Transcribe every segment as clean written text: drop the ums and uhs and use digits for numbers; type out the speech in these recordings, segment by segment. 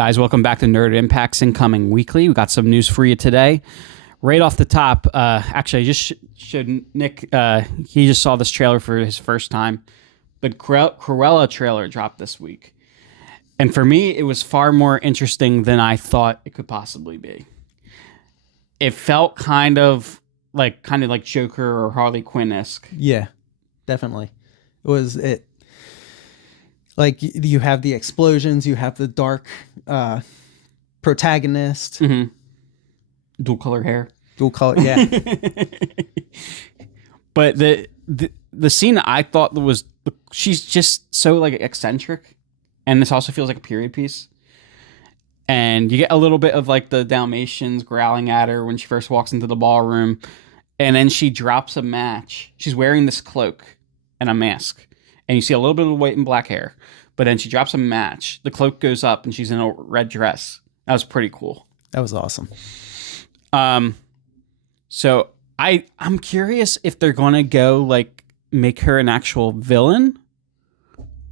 guys, welcome back to Nerd Impact's Incoming Weekly. We got some news for you today. Right off the top, actually, I just showed Nick, he just saw this trailer for his first time. The Cruella trailer dropped this week. And for me, it was far more interesting than I thought it could possibly be. It felt kind of like Joker or Harley Quinn-esque. Yeah, definitely. It like you have the explosions, you have the dark protagonist. Mm-hmm. Dual color hair. Yeah. But the scene I thought was, she's just so like eccentric, and this also feels like a period piece. And you get a little bit of like the Dalmatians growling at her when she first walks into the ballroom, and then she drops a match. She's wearing this cloak and a mask, and you see a little bit of white and black hair. But then she drops a match. The cloak goes up, and she's in a red dress. That was pretty cool. That was awesome. So I'm curious if they're gonna go like make her an actual villain,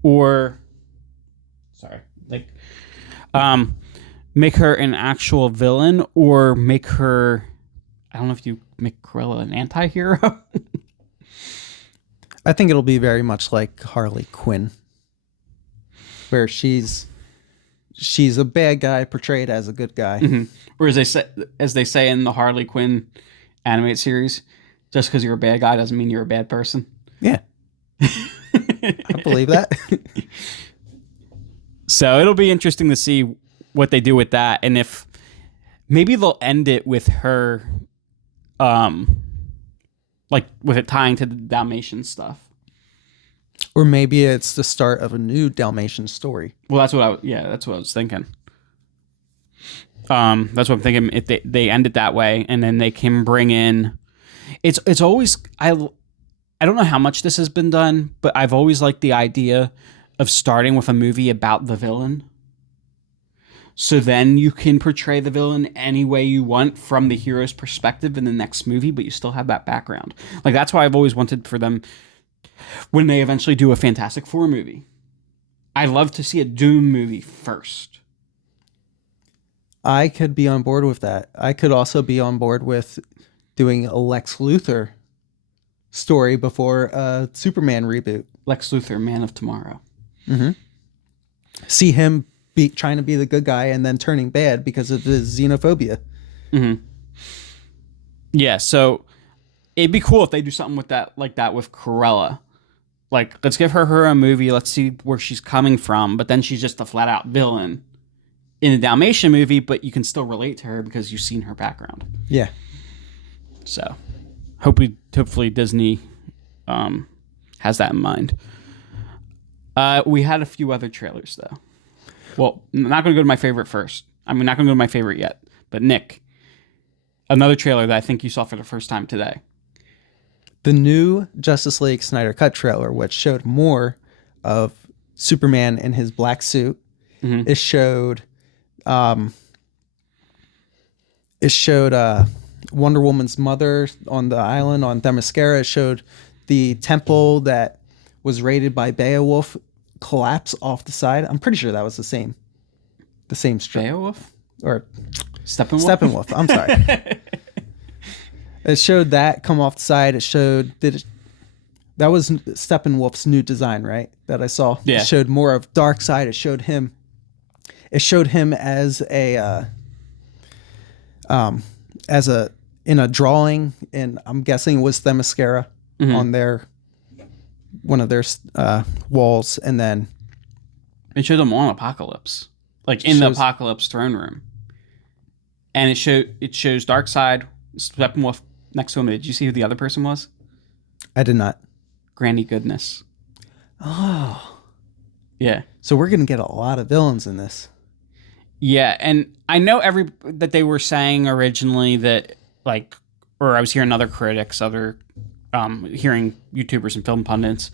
or make her an actual villain, or make her, I don't know if you make Cruella an anti-hero. I think it'll be very much like Harley Quinn, where she's a bad guy portrayed as a good guy. Mm-hmm. Or as they say in the Harley Quinn animated series, just because you're a bad guy doesn't mean you're a bad person. Yeah. I believe that. So it'll be interesting to see what they do with that, and if maybe they'll end it with her, like with it tying to the Dalmatian stuff. Or maybe it's the start of a new Dalmatian story. Well, that's what I was thinking. That's what I'm thinking. If they end it that way, and then they can bring in, it's always, I don't know how much this has been done, but I've always liked the idea of starting with a movie about the villain. So then you can portray the villain any way you want from the hero's perspective in the next movie, but you still have that background. Like, that's why I've always wanted for them, when they eventually do a Fantastic Four movie, I love to see a Doom movie first. I could be on board with that. I could also be on board with doing a Lex Luthor story before a Superman reboot. Lex Luthor, Man of Tomorrow. Mm-hmm. See him trying to be the good guy and then turning bad because of his xenophobia. Mm-hmm. Yeah, so it'd be cool if they do something with that, like that with Cruella. Like, let's give her a movie. Let's see where she's coming from. But then she's just a flat out villain in the Dalmatian movie, but you can still relate to her because you've seen her background. Yeah. So hopefully Disney has that in mind. We had a few other trailers, though. Well, I'm not going to go to my favorite first. I'm not going to go to my favorite yet. But Nick, another trailer that I think you saw for the first time today. The new Justice League Snyder Cut trailer, which showed more of Superman in his black suit. Mm-hmm. It showed Wonder Woman's mother on the island on Themyscira. It showed the temple that was raided by Beowulf collapse off the side. I'm pretty sure that was the same strip. Beowulf? Or Steppenwolf? I'm sorry. It showed that come off the side. It showed that was Steppenwolf's new design, right? That I saw. Yeah. It showed more of Darkseid. It showed him as in a drawing, and I'm guessing it was Themyscira on one of their walls, and then it showed them on Apocalypse, like in the Apocalypse throne room, and it shows Darkseid, Steppenwolf next to him. Did you see who the other person was? I did not. Granny Goodness. Oh, yeah. So we're gonna get a lot of villains in this. Yeah, and I know that they were saying originally that, like, or I was hearing other critics, hearing YouTubers and film pundits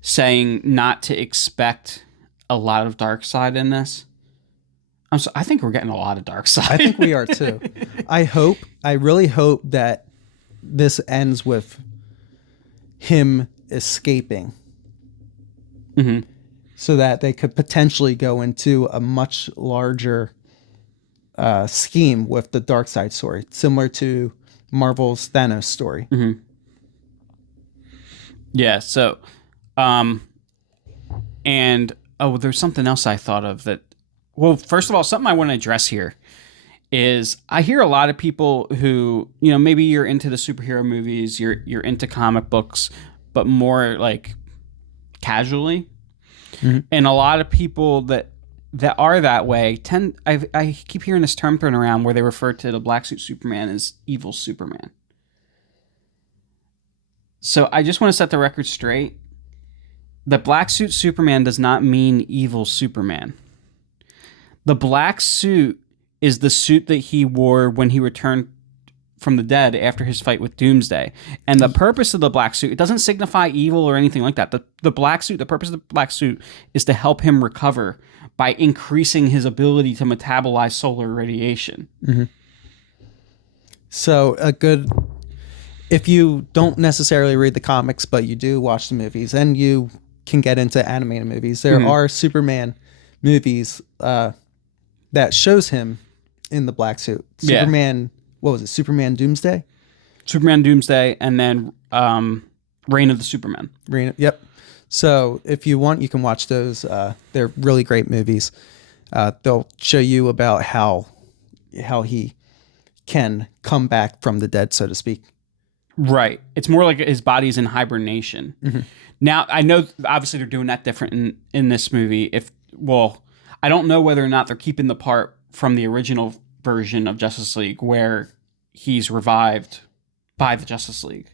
saying not to expect a lot of Darkseid in this. I think we're getting a lot of Darkseid. I think we are too. I really hope that this ends with him escaping. Mm-hmm. So that they could potentially go into a much larger scheme with the dark side story, similar to Marvel's Thanos story. Yeah. So, and there's something else I thought of that. Well, first of all, something I want to address here is I hear a lot of people who, maybe you're into the superhero movies, you're into comic books, but more like casually. And a lot of people that are that way I keep hearing this term thrown around where they refer to the black suit Superman as evil Superman. So I just want to set the record straight. The black suit Superman does not mean evil Superman. The black suit is the suit that he wore when he returned from the dead after his fight with Doomsday. And the purpose of the black suit, it doesn't signify evil or anything like that. The black suit, the purpose of the black suit is to help him recover by increasing his ability to metabolize solar radiation. So if you don't necessarily read the comics, but you do watch the movies and you can get into animated movies, there are Superman movies that shows him in the black suit. Superman, what was it? Superman Doomsday? Superman Doomsday, and then Reign of the Supermen. Yep. So if you want, you can watch those. They're really great movies. They'll show you about how he can come back from the dead, so to speak. Right. It's more like his body's in hibernation. Now, I know obviously they're doing that different in this movie. I don't know whether or not they're keeping the part from the original version of Justice League where he's revived by the Justice League.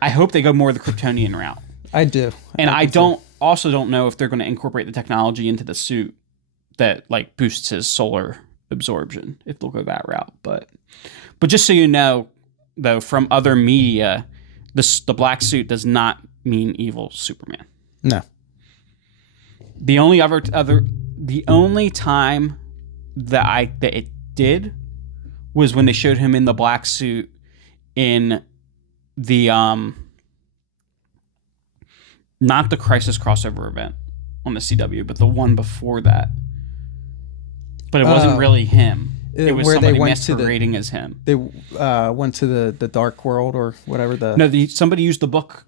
I hope they go more the Kryptonian route. I do. And I also don't know if they're going to incorporate the technology into the suit that like boosts his solar absorption, if they'll go that route. But just so you know, though, from other media, the black suit does not mean evil Superman. No. The only time that it did was when they showed him in the black suit in the not the Crisis crossover event on the CW, but the one before that. But it wasn't really him. It was somebody masquerading as him. They went to the dark world or whatever. Somebody used the book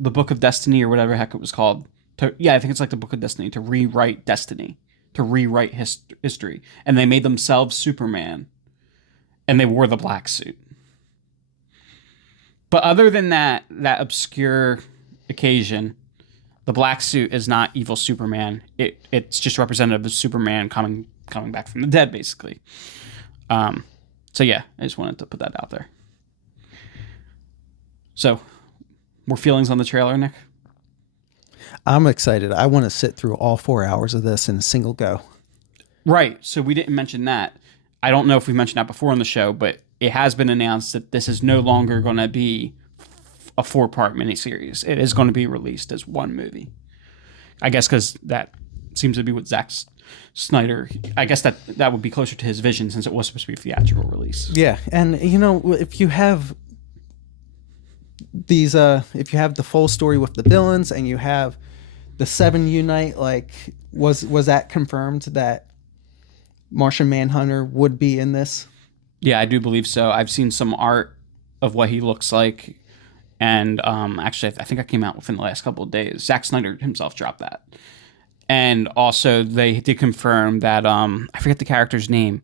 of Destiny or whatever the heck it was called. I think it's like the Book of Destiny, to rewrite destiny, to rewrite history. And they made themselves Superman, and they wore the black suit. But other than that obscure occasion, the black suit is not evil Superman. It's just representative of Superman coming back from the dead, basically. So yeah, I just wanted to put that out there. So, more feelings on the trailer, Nick? I'm excited. I want to sit through all 4 hours of this in a single go. Right. So we didn't mention that. I don't know if we mentioned that before on the show, but it has been announced that this is no longer going to be a 4-part miniseries. It is going to be released as one movie. I guess because that seems to be what Zack Snyder, I guess that would be closer to his vision since it was supposed to be a theatrical release. Yeah. And, if you have if you have the full story with the villains and you have the 7 unite, like was that confirmed that Martian Manhunter would be in this? Yeah, I do believe so. I've seen some art of what he looks like, and actually, I think I came out within the last couple of days. Zack Snyder himself dropped that, and also they did confirm that I forget the character's name.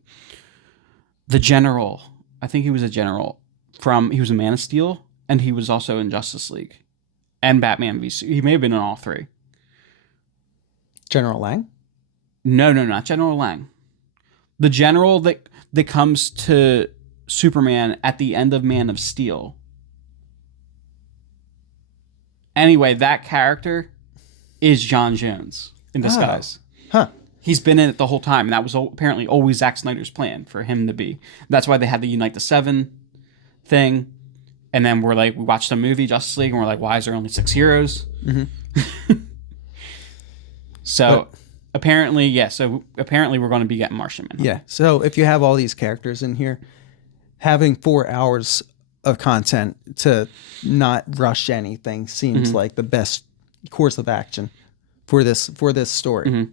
The general, I think he was a general he was a Man of Steel, and he was also in Justice League and Batman v. He may have been in all 3. General Lang? No, not General Lang. The general that comes to Superman at the end of Man of Steel. Anyway, that character is John Jones in disguise. Huh. He's been in it the whole time, and that was apparently always Zack Snyder's plan for him to be. That's why they had the Unite the 7 thing. And then we watched the movie Justice League, and we're like, why is there only 6 heroes? Apparently we're going to be getting Martian Man. Yeah. So if you have all these characters in here, having 4 hours of content to not rush anything seems like the best course of action for this story.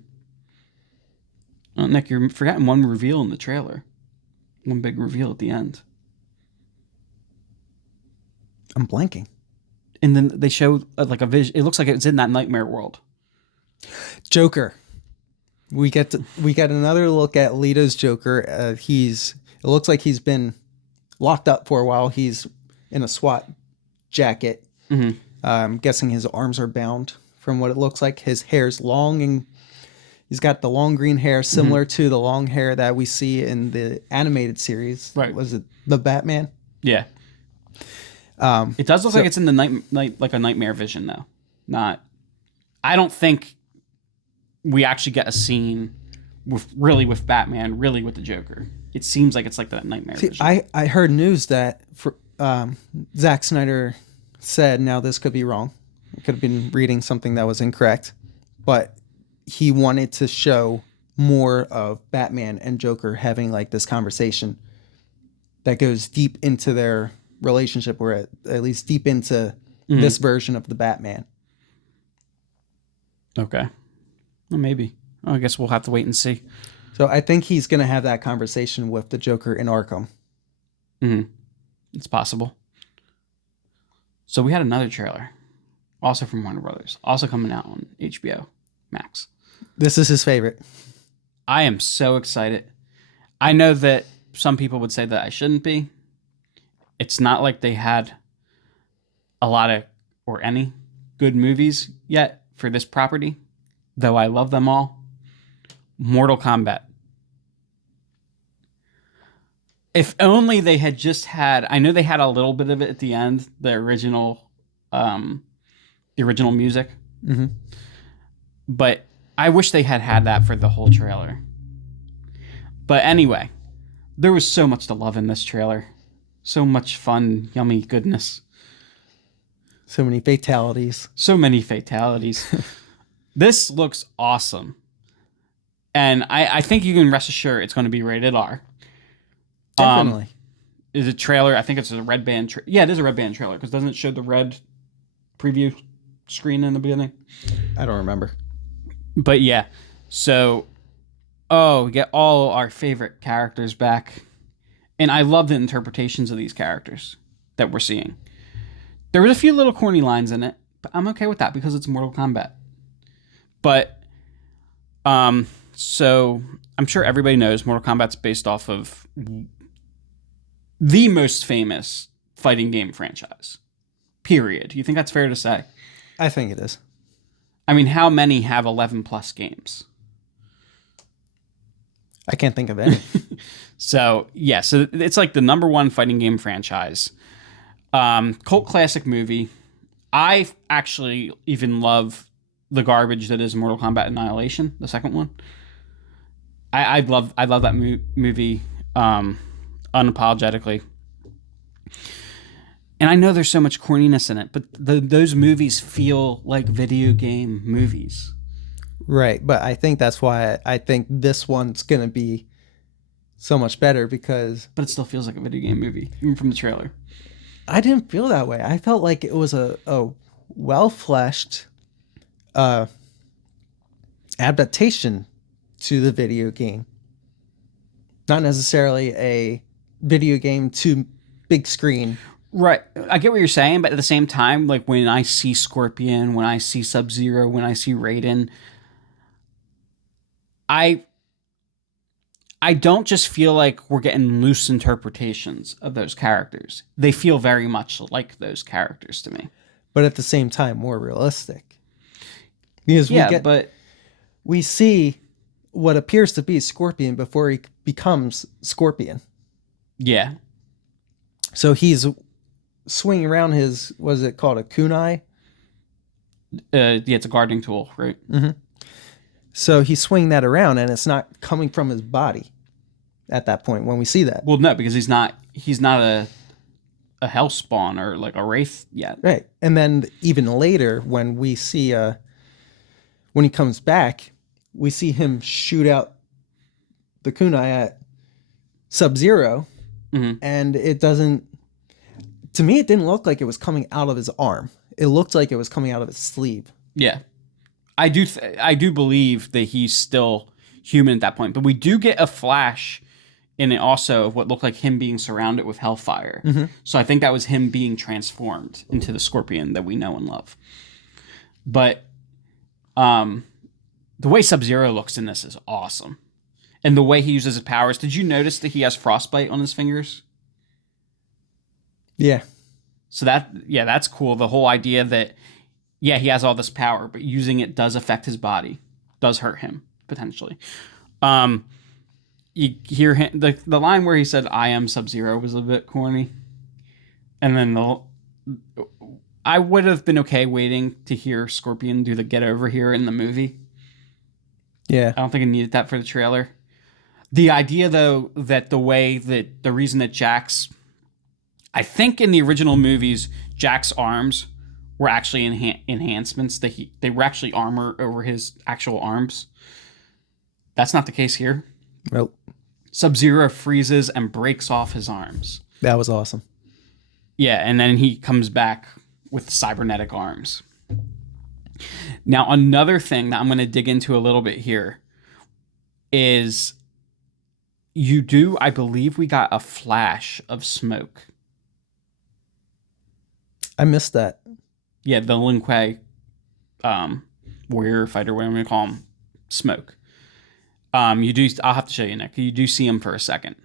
Oh, Nick, you're forgetting one reveal in the trailer. One big reveal at the end. I'm blanking. And then they show like a vision. It looks like it's in that nightmare world. Joker. We get another look at Leto's Joker. It looks like he's been locked up for a while. He's in a SWAT jacket. Mm-hmm. I'm guessing his arms are bound from what it looks like. His hair's long and he's got the long green hair similar to the long hair that we see in the animated series. Right. Was it the Batman? Yeah. It does look like it's in the night like a nightmare vision though. Not. I don't think we actually get a scene with Batman, really with the Joker. It seems like it's like that nightmare vision. I heard news that Zack Snyder said, now this could be wrong. I could have been reading something that was incorrect, but he wanted to show more of Batman and Joker having like this conversation that goes deep into their relationship, or at least deep into this version of the Batman. Okay. Well, maybe. I guess we'll have to wait and see. So I think he's going to have that conversation with the Joker in Arkham. Mm-hmm. It's possible. So we had another trailer, also from Warner Brothers, also coming out on HBO Max. This is his favorite. I am so excited. I know that some people would say that I shouldn't be. It's not like they had a lot of, or any, good movies yet for this property, though I love them all. Mortal Kombat. If only they had just had, I know they had a little bit of it at the end, the original music. Mm-hmm. But I wish they had that for the whole trailer. But anyway, there was so much to love in this trailer. So much fun, yummy goodness. So many fatalities. So many fatalities. This looks awesome. And I think you can rest assured it's going to be rated R. Definitely. Is a trailer? I think it's a red band. Yeah, it is a red band trailer because doesn't it show the red preview screen in the beginning? I don't remember. But yeah, so we get all our favorite characters back, and I love the interpretations of these characters that we're seeing. There was a few little corny lines in it, but I'm okay with that because it's Mortal Kombat. But so I'm sure everybody knows Mortal Kombat's based off of the most famous fighting game franchise. Period. You think that's fair to say? I think it is. I mean, how many have 11 plus games? I can't think of any. So it's like the number one fighting game franchise. Cult classic movie. I actually even love the garbage that is Mortal Kombat Annihilation, the second one. I love that movie unapologetically. And I know there's so much corniness in it, but those movies feel like video game movies. Right, but I think that's why I think this one's going to be so much better because... But it still feels like a video game movie, even from the trailer. I didn't feel that way. I felt like it was a well-fleshed adaptation to the video game. Not necessarily a video game to big screen. Right. I get what you're saying, but at the same time, like when I see Scorpion, when I see Sub-Zero, when I see Raiden, I don't just feel like we're getting loose interpretations of those characters. They feel very much like those characters to me. But at the same time, more realistic. Because we see what appears to be Scorpion before he becomes Scorpion. Yeah. So he's swinging around his, what is it called, a kunai? Yeah, it's a gardening tool, right? Mm-hmm. So he's swinging that around, and it's not coming from his body at that point when we see that. Well, no, because he's not a hellspawn or like a wraith yet. Right. And then even later when we see when he comes back, we see him shoot out the kunai at Sub-Zero, and it doesn't, to me, it didn't look like it was coming out of his arm. It looked like it was coming out of his sleeve. Yeah. I do believe that he's still human at that point. But we do get a flash in it also of what looked like him being surrounded with hellfire. Mm-hmm. So I think that was him being transformed into the Scorpion that we know and love. But the way Sub-Zero looks in this is awesome. And the way he uses his powers. Did you notice that he has frostbite on his fingers? Yeah. So that's cool. The whole idea that, he has all this power, but using it does affect his body, does hurt him, potentially. You hear him, the line where he said, "I am Sub-Zero" was a bit corny. And then I would have been okay waiting to hear Scorpion do the "get over here" in the movie. Yeah. I don't think I needed that for the trailer. The idea, though, that the reason that Jack's, I think in the original movies, Jack's arms were actually enhancements. They were actually armor over his actual arms. That's not the case here. Nope. Sub-Zero freezes and breaks off his arms. That was awesome. Yeah, and then he comes back with cybernetic arms. Now, another thing that I'm going to dig into a little bit here is I believe we got a flash of smoke. I missed that. Yeah, the Lin Kuei warrior fighter, whatever you call him, smoke. I'll have to show you, Nick. You do see him for a second.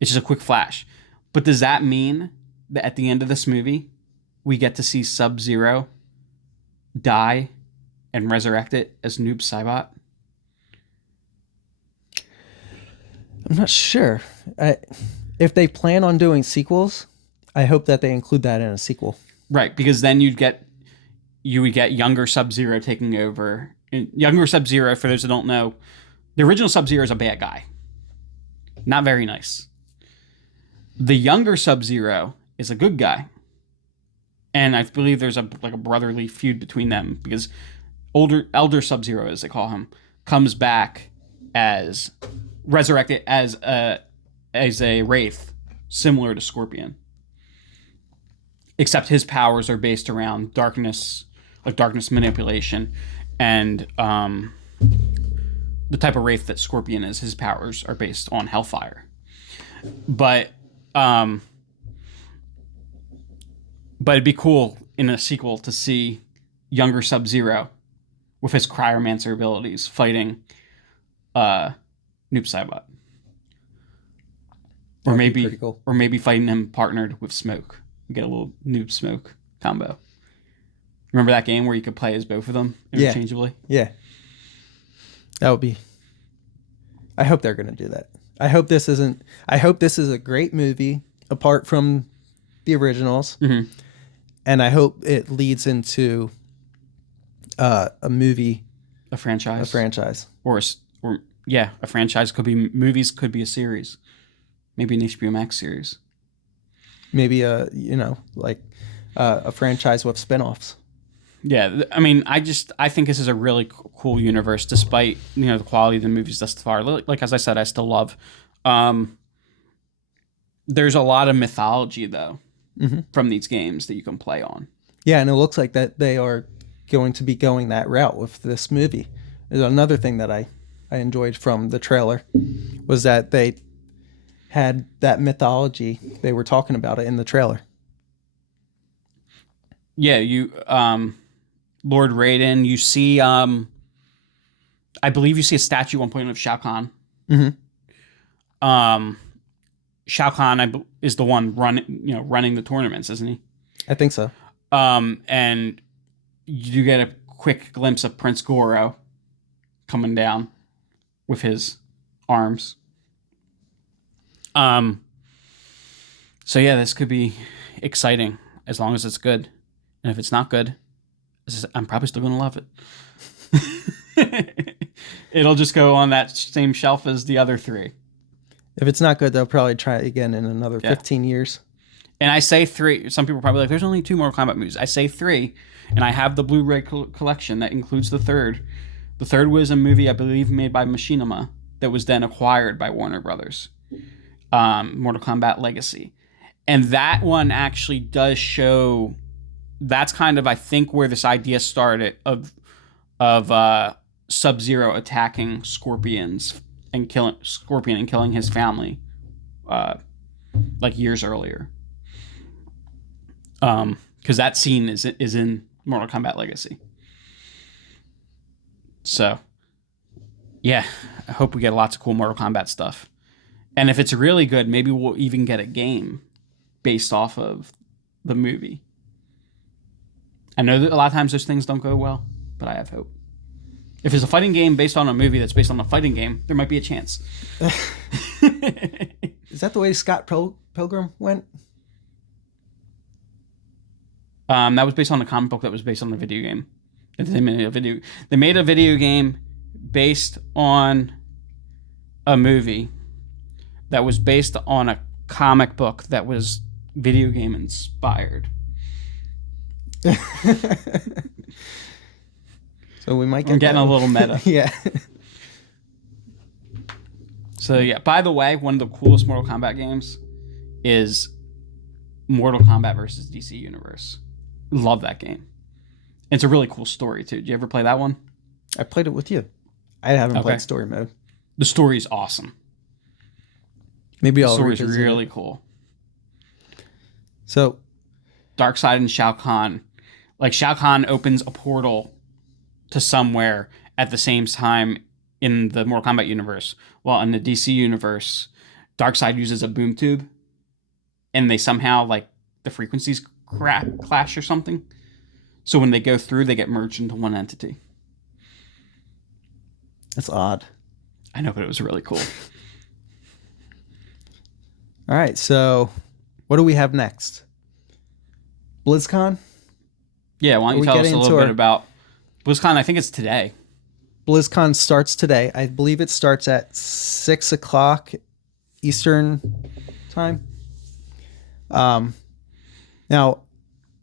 It's just a quick flash. But does that mean that at the end of this movie, we get to see Sub-Zero die and resurrect it as Noob Saibot? I'm not sure. If they plan on doing sequels, I hope that they include that in a sequel. Right, because then you would get younger Sub-Zero taking over. And younger Sub-Zero, for those who don't know, the original Sub-Zero is a bad guy. Not very nice. The younger Sub-Zero is a good guy. And I believe there's a brotherly feud between them because elder Sub-Zero, as they call him, comes back as resurrected as a wraith, similar to Scorpion. Except his powers are based around darkness, like darkness manipulation, and the type of wraith that Scorpion is. His powers are based on hellfire. But it'd be cool in a sequel to see younger Sub-Zero with his cryomancer abilities fighting Noob Saibot. Or maybe fighting him partnered with Smoke. We get a little Noob Smoke combo. Remember that game where you could play as both of them interchangeably? Yeah. That would be... I hope they're going to do that. I hope this is a great movie apart from the originals. Mm-hmm. And I hope it leads into a movie. A franchise. A franchise. Or a franchise. Could be movies, could be a series. Maybe an HBO Max series. Maybe a franchise with spinoffs. Yeah, I mean, I think this is a really cool universe, despite the quality of the movies thus far. Like as I said, I still love. There's a lot of mythology though from these games that you can play on. Yeah, and it looks like that they are going to be going that route with this movie. There's another thing that I enjoyed from the trailer was that they had that mythology. They were talking about it in the trailer. Yeah, you Lord Raiden, you see I believe you see a statue at one point of Shao Kahn. Mm-hmm. Shao Kahn is the one running the tournaments, isn't he? I think so. And you get a quick glimpse of Prince Goro coming down with his arms. So yeah, this could be exciting as long as it's good. And if it's not good, I'm probably still going to love it. It'll just go on that same shelf as the other three. If it's not good, they'll probably try it again in another 15 years. And I say 3. Some people are probably like, there's only 2 Mortal Kombat movies. I say 3, and I have the Blu-ray collection that includes the third. The third was a movie, I believe, made by Machinima that was then acquired by Warner Brothers. Mortal Kombat Legacy. And that one actually does show... That's kind of, I think, where this idea started of Sub-Zero attacking Scorpion and killing his family, like years earlier. Because that scene is in Mortal Kombat Legacy. So, yeah, I hope we get lots of cool Mortal Kombat stuff. And if it's really good, maybe we'll even get a game based off of the movie. I know that a lot of times those things don't go well, but I have hope. If it's a fighting game based on a movie that's based on a fighting game, there might be a chance. Is that the way Scott Pilgrim went? That was based on a comic book that was based on a video game. They made a video game based on a movie that was based on a comic book that was video game inspired. So we might get I'm getting a little meta. Yeah. So yeah, by the way, one of the coolest Mortal Kombat games is Mortal Kombat versus DC Universe. Love that game. It's a really cool story too. Did you ever play that one? I played it with you. I haven't played story mode. The story's awesome. Maybe I'll. The story's really cool. So, Darkseid and Shao Kahn, like Shao Kahn opens a portal to somewhere at the same time in the Mortal Kombat universe. Well, in the DC universe, Darkseid uses a boom tube, and they somehow like the frequencies clash or something. So when they go through, they get merged into one entity. That's odd. I know, but it was really cool. All right, so what do we have next? BlizzCon? Yeah, why don't you tell us a little bit about BlizzCon? I think it's today. BlizzCon starts today. I believe it starts at 6 o'clock Eastern time. Now,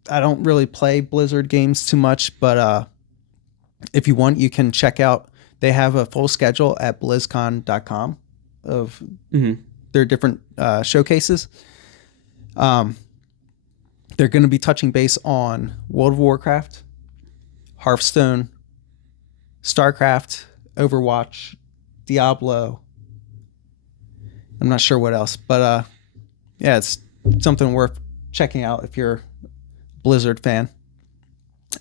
I don't really play Blizzard games too much, but if you want, you can check out. They have a full schedule at BlizzCon.com of their different showcases. They're going to be touching base on World of Warcraft, Hearthstone, StarCraft, Overwatch, Diablo. I'm not sure what else, but yeah, it's something worth checking out if you're a Blizzard fan.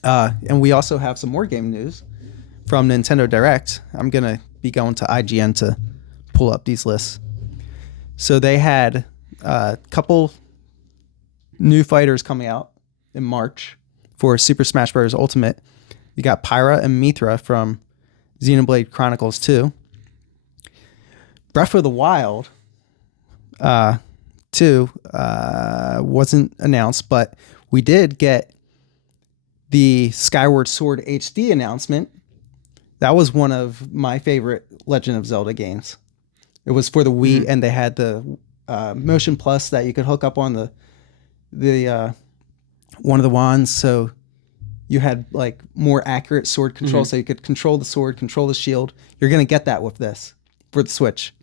And we also have some more game news from Nintendo Direct. I'm going to be going to IGN to pull up these lists. So they had a couple new fighters coming out in March for Super Smash Bros. Ultimate. You got Pyra and Mithra from Xenoblade Chronicles 2. Breath of the Wild 2 wasn't announced, but we did get the Skyward Sword HD announcement. That was one of my favorite Legend of Zelda games. It was for the Wii, and they had the Motion Plus that you could hook up on the one of the wands, so you had like more accurate sword control, so you could control the sword, control the shield. You're gonna get that with this for the Switch.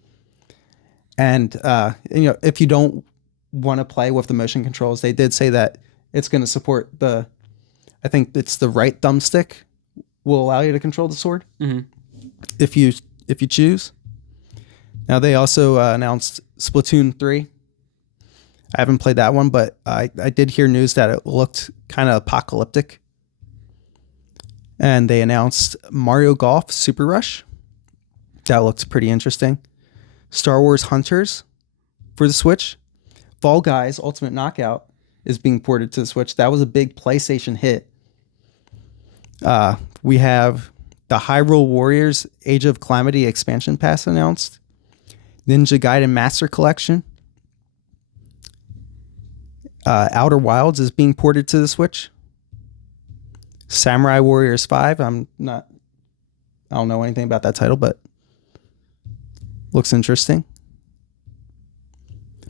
And if you don't want to play with the motion controls, they did say that it's going to support I think it's the right thumbstick will allow you to control the sword if you choose. Now they also announced Splatoon 3. I haven't played that one, but I did hear news that it looked kind of apocalyptic. And they announced Mario Golf Super Rush. That looks pretty interesting. Star Wars Hunters for the Switch. Fall Guys Ultimate Knockout is being ported to the Switch. That was a big PlayStation hit. We have the Hyrule Warriors Age of Calamity expansion pass announced. Ninja Gaiden Master Collection. Outer Wilds is being ported to the Switch. Samurai Warriors 5. I don't know anything about that title, but looks interesting.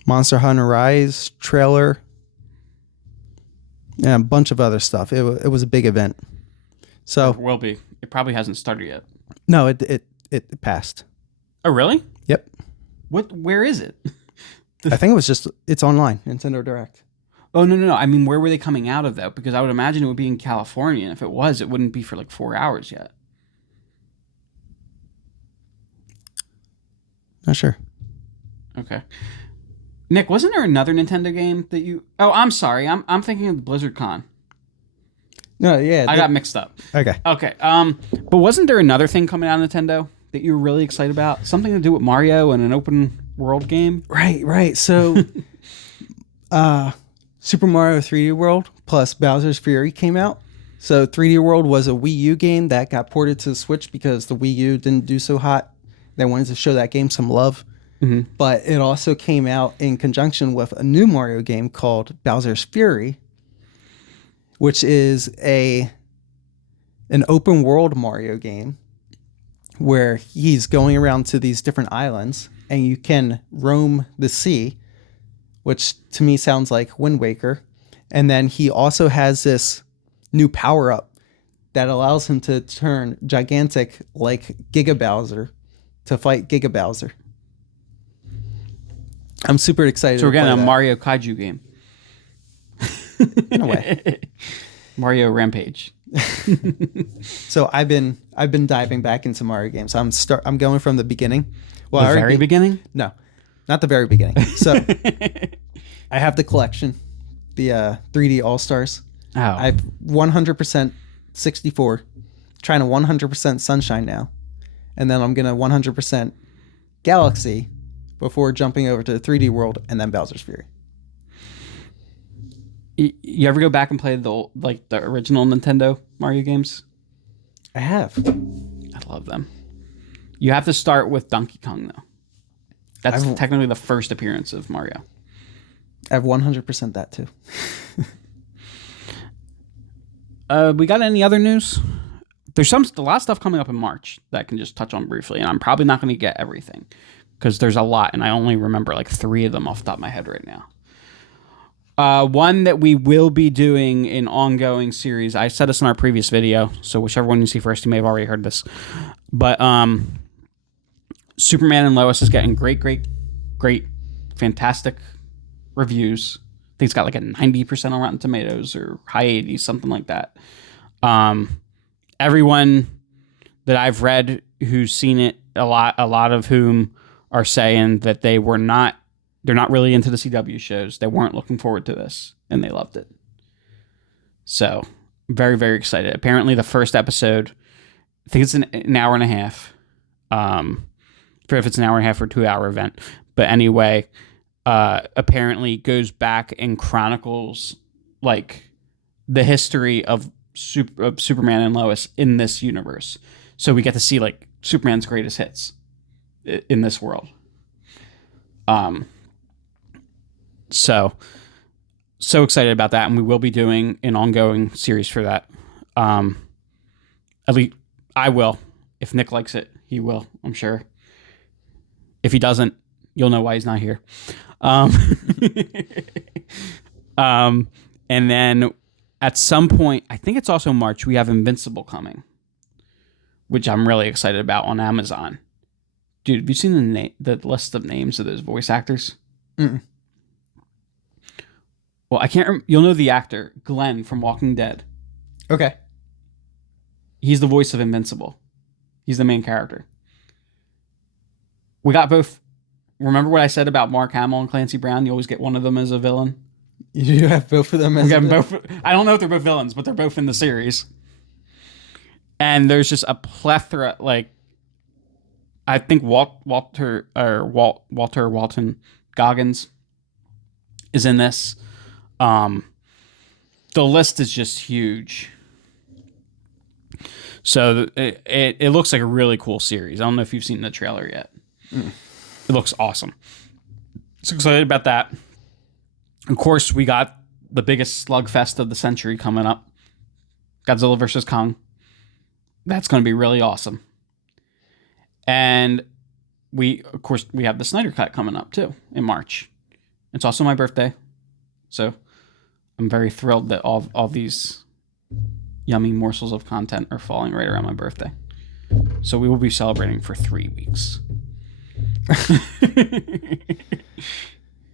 Monster Hunter Rise trailer. And a bunch of other stuff. It was a big event. So it will be. It probably hasn't started yet. No, it passed. Oh, really? Yep. Where is it? I think it's online, Nintendo Direct. Oh, no. I mean, where were they coming out of, though? Because I would imagine it would be in California. And if it was, it wouldn't be for like 4 hours yet. Not sure. Okay. Nick, wasn't there another Nintendo game that you? Oh, I'm sorry. I'm thinking of the Blizzard Con. No, yeah. I got mixed up. Okay. Okay. But wasn't there another thing coming out of Nintendo that you were really excited about? Something to do with Mario and an open world game? Right. So, Super Mario 3D World plus Bowser's Fury came out. So 3D World was a Wii U game that got ported to the Switch because the Wii U didn't do so hot. They wanted to show that game some love. Mm-hmm. But it also came out in conjunction with a new Mario game called Bowser's Fury, which is an open world Mario game where he's going around to these different islands and you can roam the sea, which to me sounds like Wind Waker. And then he also has this new power-up that allows him to turn gigantic like Giga Bowser to fight Giga Bowser. I'm super excited. So we're getting a Mario Kaiju game. In a way. Mario Rampage. So I've been diving back into Mario games. I'm going from the beginning. Well, the very beginning? No, not the very beginning. So I have the collection, the 3D All Stars. Oh. I've 100% 64, trying to 100% Sunshine now, and then I'm gonna 100% Galaxy before jumping over to the 3D World and then Bowser's Fury. You ever go back and play the original Nintendo Mario games? I have. I love them. You have to start with Donkey Kong though. That's technically the first appearance of Mario. I've 100% that too. We got any other news? There's a lot of stuff coming up in March that I can just touch on briefly, and I'm probably not going to get everything because there's a lot, and I only remember like 3 of them off the top of my head right now. One that we will be doing an ongoing series. I said this in our previous video, so whichever one you see first, you may have already heard this. But Superman and Lois is getting great, fantastic reviews. I think it's got like a 90% on Rotten Tomatoes or high 80s, something like that. Everyone that I've read who's seen it, a lot of whom are saying that they're not really into the CW shows. They weren't looking forward to this, and they loved it. So, very, very excited. Apparently, the first episode, I think it's an hour and a half. For if it's an hour and a half or 2-hour event. But anyway, apparently goes back and chronicles like the history of Superman and Lois in this universe. So we get to see like Superman's greatest hits in this world. So excited about that, and we will be doing an ongoing series for that. At least I will. If Nick likes it, he will, I'm sure. If he doesn't, you'll know why he's not here. And then at some point, I think it's also March, we have Invincible coming, which I'm really excited about on Amazon. Dude, have you seen the list of names of those voice actors? Mm-mm. Well, I can't you'll know the actor, Glenn from Walking Dead. Okay. He's the voice of Invincible. He's the main character. We got both. Remember what I said about Mark Hamill and Clancy Brown? You always get one of them as a villain. You have both of them as both. I don't know if they're both villains, but they're both in the series. And there's just a plethora, like I think Walton Goggins is in this. The list is just huge. So it looks like a really cool series. I don't know if you've seen the trailer yet. It looks awesome. So excited about that. Of course, we got the biggest slugfest of the century coming up. Godzilla vs. Kong. That's going to be really awesome. And we have the Snyder Cut coming up too in March. It's also my birthday. So I'm very thrilled that all these yummy morsels of content are falling right around my birthday. So we will be celebrating for 3 weeks. I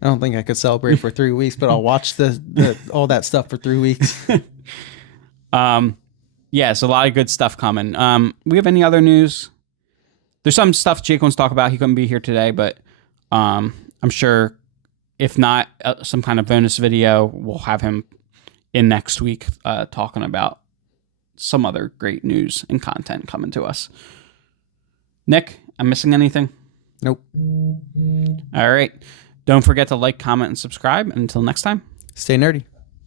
don't think I could celebrate for 3 weeks, but I'll watch the all that stuff for 3 weeks. Yeah, so a lot of good stuff coming. We have any other news? there's some stuff Jake wants to talk about. He couldn't be here today, but I'm sure if not some kind of bonus video, we'll have him in next week talking about some other great news and content coming to us. Nick, I'm missing anything? Nope. All right. Don't forget to like, comment, and subscribe. And until next time, Stay nerdy.